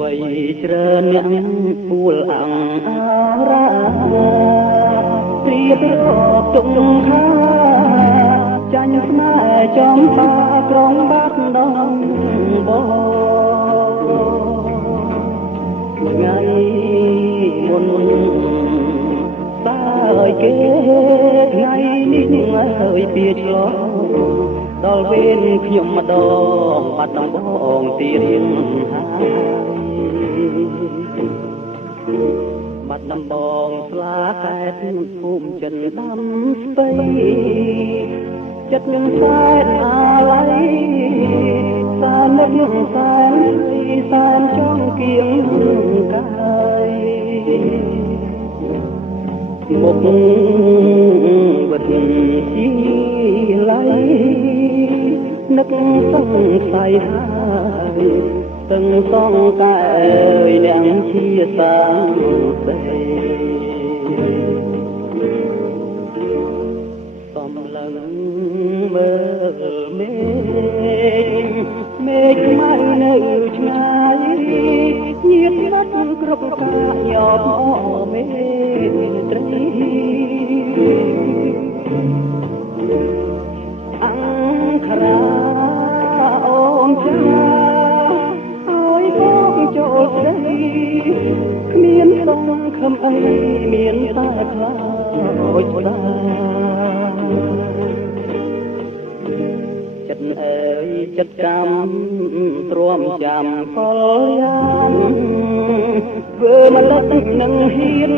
វ័យច្រើនអ្នកពូលអង្គអារាព្រៀបរកទុកខាចាញ់ស្នេហ៍ចំបាក្រុងបាត់ដងបងថ្ងៃមុនតើឲ្យគេថ្ងៃនេះឲ្យពីឆ្លងដល់វេនខ្ញុំម្ដងបាត់ដំបងទីរៀងហើយបាត់ដំបងស្លាកែតភូមិចិនដាំស្បៃចិត្តនឹងសែនអាឡ័យសាននឹងសែនសែនចង់គៀងកាយមុខវិតជីឡៃនឹកសង្ស័យហើយទាំងសងកាយទាំងជាសាងសេសំឡឹងមើលមេឃខ្មៅនៅឆ្ងាយញៀនបាត់គ្រប់កាញាប់មេត្រីអង្គរាអូនចាអើយបងចូលស្រីគ្មានសង្ឃឹមអីមានតែខ្លាចស្ដាចិត្តអើយចិត្តកម្មទ្រាំចាំផលយ៉ាងធ្វើមកលឹកនឹងហ៊ាន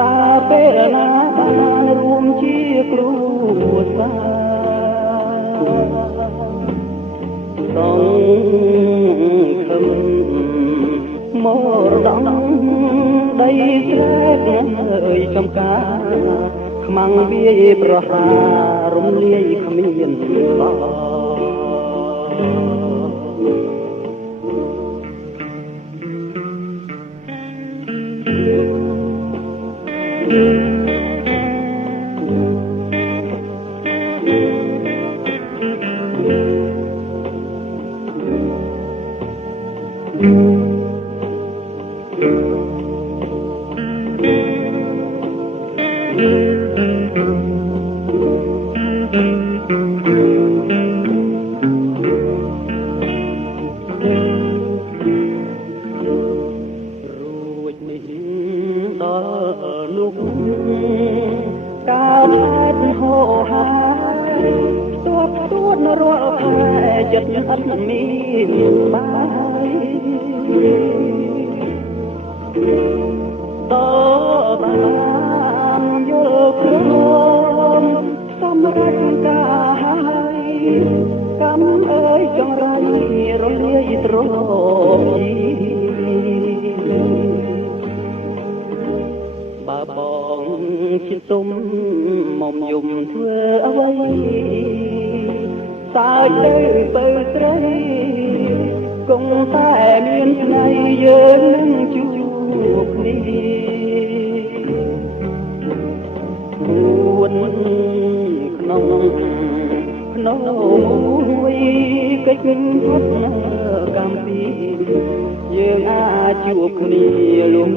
តើពេលណាបានរួមជាគ្រួសារសង្ឃឹមមរតកដីស្រែកអើយចំការខ្មាំងវាយប្រហារំលាយគ្មានបងចិត្តអត់មានបាយតបានយល់ព្រមសម្រាប់ការហើយកម្មអើយចង្រៃរលាយទ្រព្យបើបងជាទុំមុំយំធ្វើអ្វីសើចទៅបើត្រីគង់តែមានថ្ងៃយើងនឹងជួបគ្នាួនក្នុងមួយកិច្ចផុតកម្ពុជាយើងអាចជួបគ្នារួម